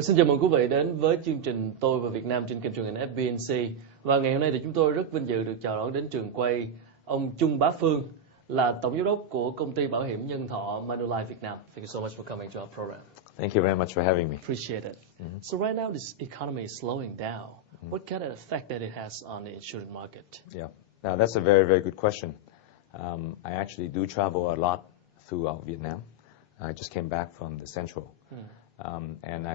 Xin chào mừng quý vị đến với chương trình Tôi và Việt Nam trên kênh truyền hình FBNC. Và ngày hôm nay thì chúng tôi rất vinh dự được chào đón đến trường quay ông Chung Ba Phuong, là tổng giám đốc của công ty bảo hiểm nhân thọ Manulife Việt Nam. Thank you so much for coming to our program. Thank you very much for having me. Appreciate it. So right now this economy is slowing down. What kind of effect that it has on the insurance market? Yeah, now that's a very, very good question. I actually do travel a lot throughout Vietnam. I just came back from the Central. And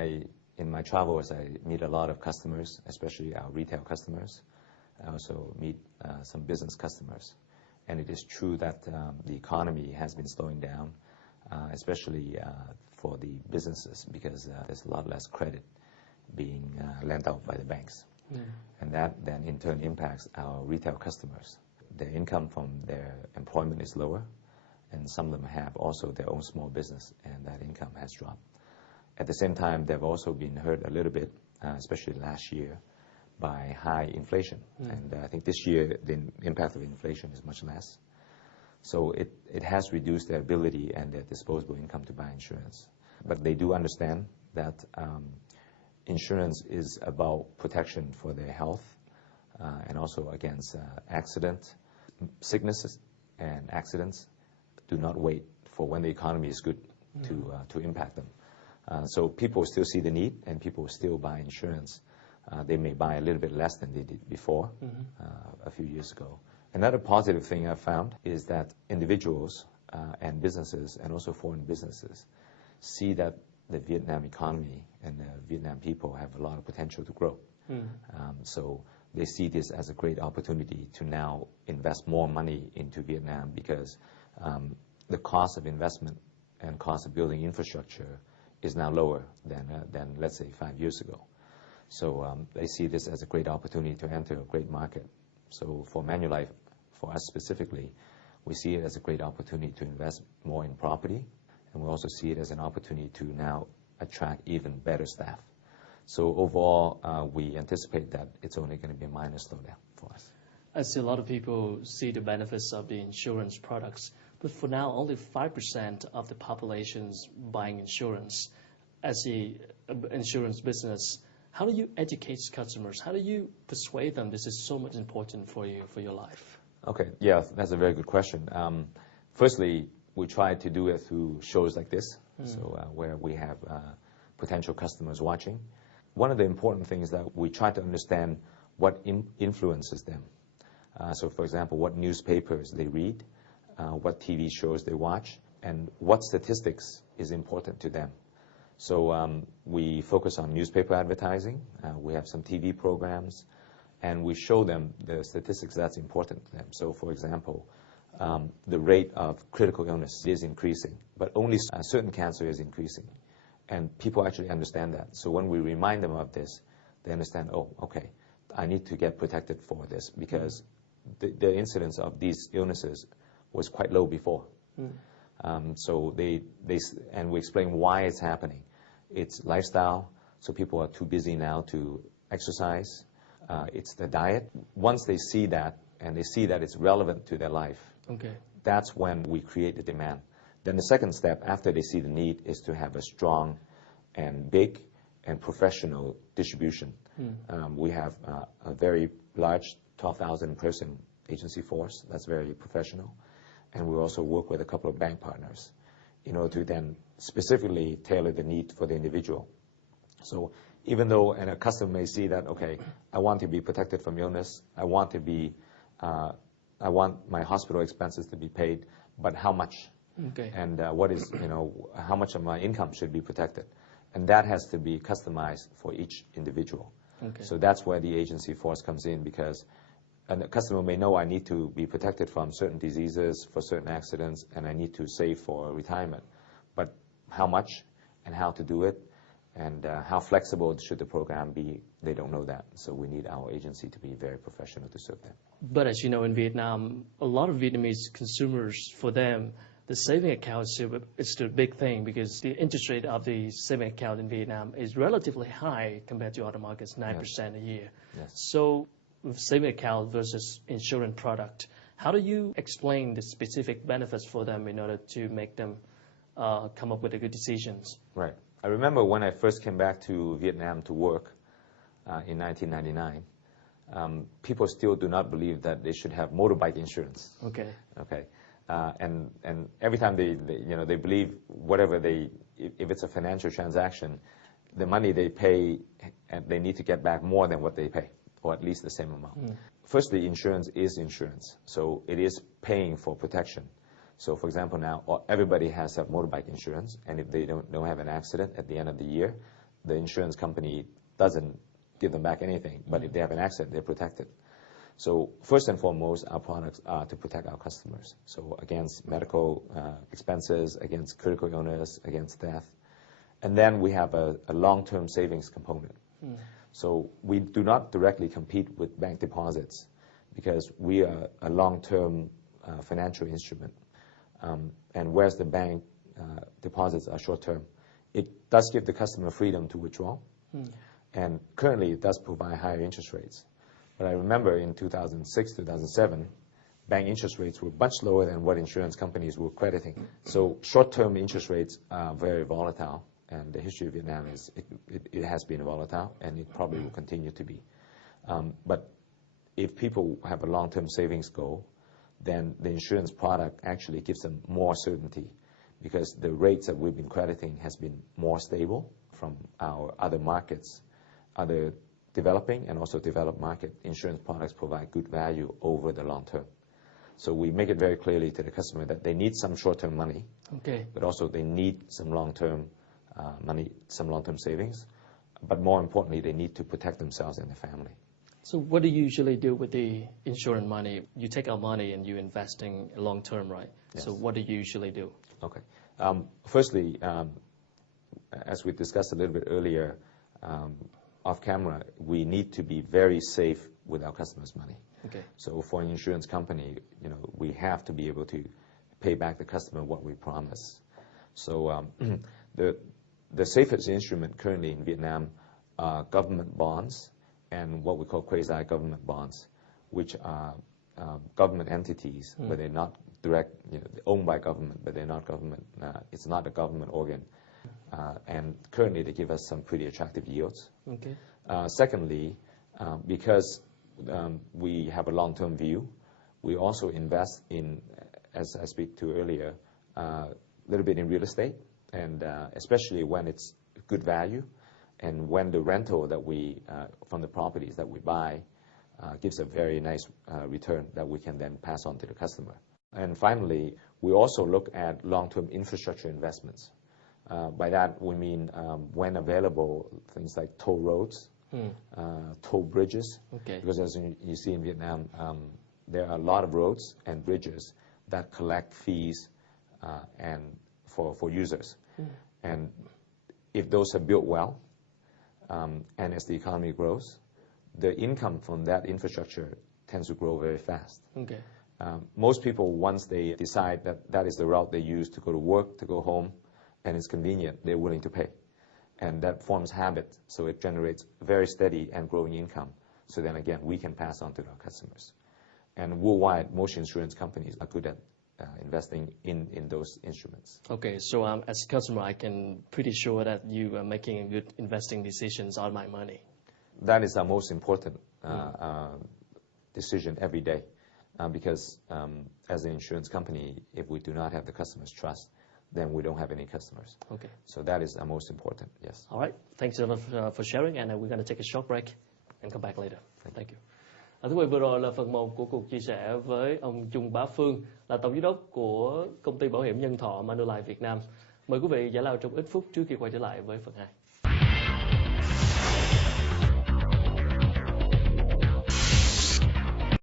in my travels, I meet a lot of customers, especially our retail customers. I also meet some business customers. And it is true that the economy has been slowing down, especially for the businesses, because there's a lot less credit being lent out by the banks. And that then in turn impacts our retail customers. Their income from their employment is lower, and some of them have also their own small business, and that income has dropped. At the same time, they've also been hurt a little bit, especially last year, by high inflation. And I think this year the impact of inflation is much less. So it has reduced their ability and their disposable income to buy insurance. But they do understand that insurance is about protection for their health and also against accident. Sicknesses and accidents do not wait for when the economy is good to impact them. So people still see the need, and people still buy insurance. They may buy a little bit less than they did before, a few years ago. Another positive thing I've found is that individuals and businesses, and also foreign businesses, see that the Vietnam economy and the Vietnam people have a lot of potential to grow. So they see this as a great opportunity to now invest more money into Vietnam, because the cost of investment and cost of building infrastructure is now lower than let's say 5 years ago. So they see this as a great opportunity to enter a great market. So for Manulife, for us specifically, we see it as a great opportunity to invest more in property, and we also see it as an opportunity to now attract even better staff. So overall, we anticipate that it's only going to be a minor slowdown for us. I see a lot of people see the benefits of the insurance products, but for now, only 5% of the population's buying insurance. As the insurance business, how do you educate customers? How do you persuade them this is so much important for you, for your life? Okay, yeah, that's a very good question. Firstly, we try to do it through shows like this, where we have potential customers watching. One of the important things is that we try to understand what influences them. So, for example, what newspapers they read, what TV shows they watch, and what statistics is important to them. So we focus on newspaper advertising. We have some TV programs, and we show them the statistics that's important to them. So, for example, the rate of critical illness is increasing, but only a certain cancer is increasing. And people actually understand that. So when we remind them of this, they understand, oh, okay, I need to get protected for this, because the incidence of these illnesses was quite low before. So and we explain why it's happening. It's lifestyle, so people are too busy now to exercise. It's the diet. Once they see that, and they see that it's relevant to their life, that's when we create the demand. Then the second step, after they see the need, is to have a strong and big and professional distribution. We have a very large 12,000 person agency force that's very professional, and we also work with a couple of bank partners in order to then specifically tailor the need for the individual. So even though a customer may see that, okay, I want to be protected from illness, I want my hospital expenses to be paid, but how much? And what is, how much of my income should be protected? And that has to be customized for each individual. So that's where the agency force comes in, because a customer may know I need to be protected from certain diseases, for certain accidents, and I need to save for retirement. But how much and how to do it, and how flexible should the program be, they don't know that. So we need our agency to be very professional to serve them. But as you know, in Vietnam, a lot of Vietnamese consumers, for them, the saving account is still a big thing, because the interest rate of the saving account in Vietnam is relatively high compared to other markets, 9% a year. So with saving account versus insurance product, how do you explain the specific benefits for them in order to make them come up with the good decisions? Right. I remember when I first came back to Vietnam to work in 1999, people still do not believe that they should have motorbike insurance. Okay. Okay. And every time they believe whatever if it's a financial transaction, the money they pay, and they need to get back more than what they pay, or at least the same amount. Firstly, insurance is insurance, so it is paying for protection. So, for example, now everybody has to have motorbike insurance, and if they don't have an accident at the end of the year, the insurance company doesn't give them back anything. But if they have an accident, they're protected. So, first and foremost, our products are to protect our customers. So, against medical expenses, against critical illness, against death. And then we have a long-term savings component. So we do not directly compete with bank deposits because we are a long-term financial instrument. And whereas the bank deposits are short-term, it does give the customer freedom to withdraw. And currently it does provide higher interest rates. But I remember in 2006, 2007, bank interest rates were much lower than what insurance companies were crediting. So short-term interest rates are very volatile. And the history of Vietnam is it has been volatile, and it probably will continue to be. But if people have a long-term savings goal, then the insurance product actually gives them more certainty, because the rates that we've been crediting has been more stable from our other markets, other developing and also developed market. Insurance products provide good value over the long term. So we make it very clearly to the customer that they need some short-term money, but also they need some long-term money, some long-term savings, but more importantly, they need to protect themselves and their family. So what do you usually do with the insurance money? You take out money and you're investing long-term, right? Yes. So what do you usually do? Okay. Firstly, as we discussed a little bit earlier, off camera, we need to be very safe with our customers' money. Okay. So for an insurance company, we have to be able to pay back the customer what we promise. So the safest instrument currently in Vietnam are government bonds and what we call quasi-government bonds, which are government entities, but they're not direct, owned by government, but they're not government. It's not a government organ. And currently they give us some pretty attractive yields. Okay. Secondly, because we have a long-term view, we also invest in, as I speak to earlier, a little bit in real estate, and especially when it's good value, and when the rental that we from the properties that we buy gives a very nice return that we can then pass on to the customer. And finally, we also look at long-term infrastructure investments. By that we mean when available, things like toll roads, toll bridges, because as you see in Vietnam, there are a lot of roads and bridges that collect fees and for users. And if those are built well, and as the economy grows, the income from that infrastructure tends to grow very fast. Okay. Most people, once they decide that that is the route they use to go to work, to go home, and it's convenient, they're willing to pay. And that forms habit, so it generates very steady and growing income. So then again, we can pass on to our customers. And worldwide, most insurance companies are good at investing in those instruments. Okay, so as a customer, I can pretty sure that you are making good investing decisions on my money. That is our most important decision every day, because as an insurance company, if we do not have the customer's trust, then we don't have any customers. Okay. So that is our most important, yes. All right, thanks a lot for sharing, and we're going to take a short break and come back later. Thank you. Thưa quý vị, vừa rồi là phần 1 của cuộc chia sẻ với ông Chung Ba Phuong, là tổng giám đốc của công ty bảo hiểm nhân thọ Manulife Việt Nam. Mời quý vị giải lao trong ít phút trước khi quay trở lại với phần 2.